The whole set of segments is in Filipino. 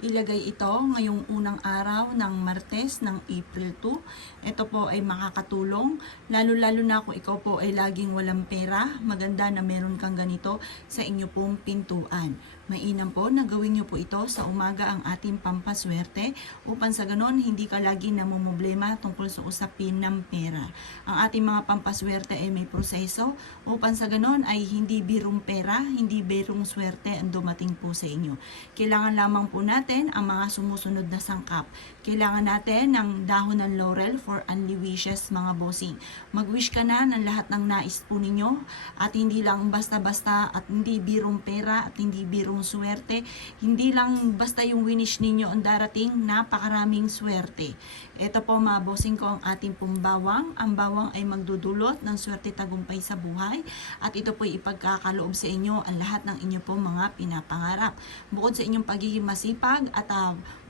ilagay ito ngayong unang araw ng Martes ng April 2. Ito po ay makakatulong, lalo-lalo na kung ikaw po ay laging walang pera. Maganda na meron kang ganito sa inyo pong pintuan. Mainam po na gawin nyo po ito sa umaga ang ating pampaswerte upang sa ganon hindi ka lagi namumblema tungkol sa usapin ng pera. Ang ating mga pampaswerte ay may proseso upang sa ganon ay hindi birong pera, hindi birong swerte ang dumating po sa inyo. Kailangan lamang po natin ang mga sumusunod na sangkap. Kailangan natin ng dahon ng laurel for only wishes, mga bossing. Mag-wish ka na ng lahat ng nais po ninyo at hindi lang basta-basta at hindi birong pera at hindi birong swerte. Hindi lang basta yung winish ninyo ang darating, napakaraming swerte. Ito po mga bossing ko ang ating pong bawang. Ang bawang ay magdudulot ng swerte tagumpay sa buhay at ito po ipagkakaloob sa inyo ang lahat ng inyo pong mga pinapangarap. Bukod sa inyong pagiging masipag at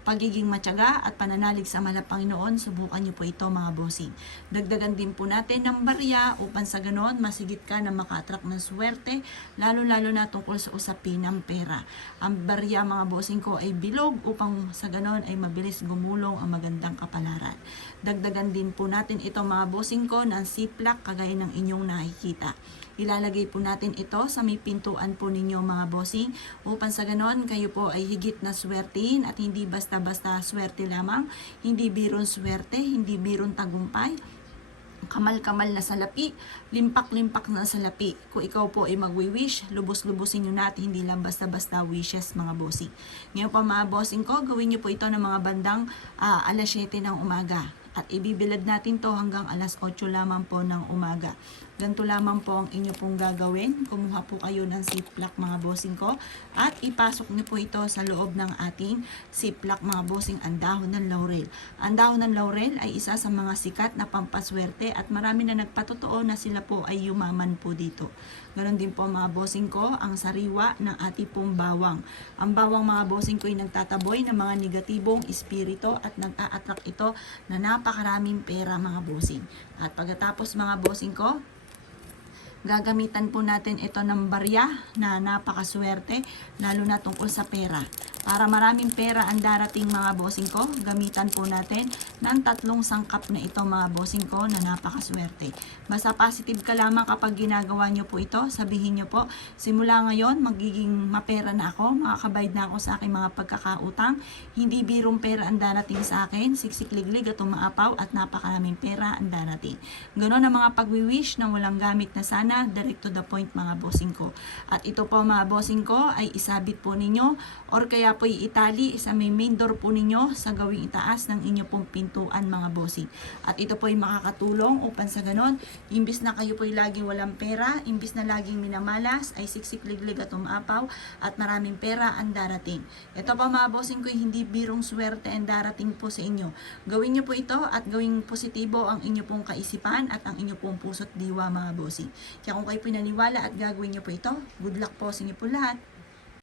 pagiging matyaga at pananalig sa mahal na Panginoon, subukan niyo po ito mga bossing. Dagdagan din po natin ng barya upang sa ganon masigit ka na maka-attract ng swerte, lalo-lalo na tungkol sa usapin ng pera. Ang barya mga bossing ko ay bilog upang sa ganon ay mabilis gumulong ang magandang kapalaran. Dagdagan din po natin ito mga bossing ko ng siplak kagaya ng inyong nakikita. Ilalagay po natin ito sa may pintuan po ninyo mga bossing upang sa ganon kayo po ay higit na swertein at hindi basta-basta swerte lamang, hindi birong swerte, hindi birong tagumpay, kamal-kamal na salapi, limpak-limpak na salapi. Kung ikaw po ay magwi-wish, lubos-lubusin nyo na at hindi lang basta-basta wishes mga bossing. Ngayon pa mga bossing ko, gawin nyo po ito ng mga bandang alas 7 ng umaga. At ibibilad natin to hanggang alas 8 lamang po ng umaga. Ganito lamang po ang inyo pong gagawin. Kumuha po kayo ng ziplock mga bossing ko. At ipasok niyo po ito sa loob ng ating ziplock mga bossing, ang dahon ng laurel. Ang dahon ng laurel ay isa sa mga sikat na pampaswerte at marami na nagpatotoo na sila po ay yumaman po dito. Ganon din po mga bossing ko ang sariwa ng ating pong bawang. Ang bawang mga bossing ko ay nagtataboy ng mga negatibong espiritu at nag-a-attract ito na napakaraming pera mga bossing. At pagkatapos mga bossing ko, gagamitan po natin ito ng barya na napakaswerte lalo na tungkol sa pera. Para maraming pera ang darating mga bossing ko, gamitan po natin ng 3 sangkap na ito mga bossing ko na napakaswerte. Basta positive ka lamang kapag ginagawa nyo po ito. Sabihin nyo po, simula ngayon magiging mapera na ako, makakabayad na ako sa aking mga pagkakautang. Hindi birong pera ang darating sa akin, siksikliglig at umaapaw at napakaraming pera ang darating. Ganon ang mga pagwi-wish na walang gamit na sana, direct to the point mga bossing ko. At ito po mga bossing ko ay isabit po ninyo or kaya po itali sa may main door po ninyo sa gawing itaas ng inyo pong pintuan mga bossing. At ito po ay makakatulong upang sa ganon, imbis na kayo po ay laging walang pera, imbis na laging minamalas, ay siksikliglig at umapaw at maraming pera ang darating. Ito po mga bossing ko ay hindi birong swerte ang darating po sa inyo. Gawin nyo po ito at gawing positibo ang inyo pong kaisipan at ang inyo pong puso't diwa mga bossing. Kaya kung kayo po naniwala at gagawin nyo po ito, good luck po sa inyo po lahat.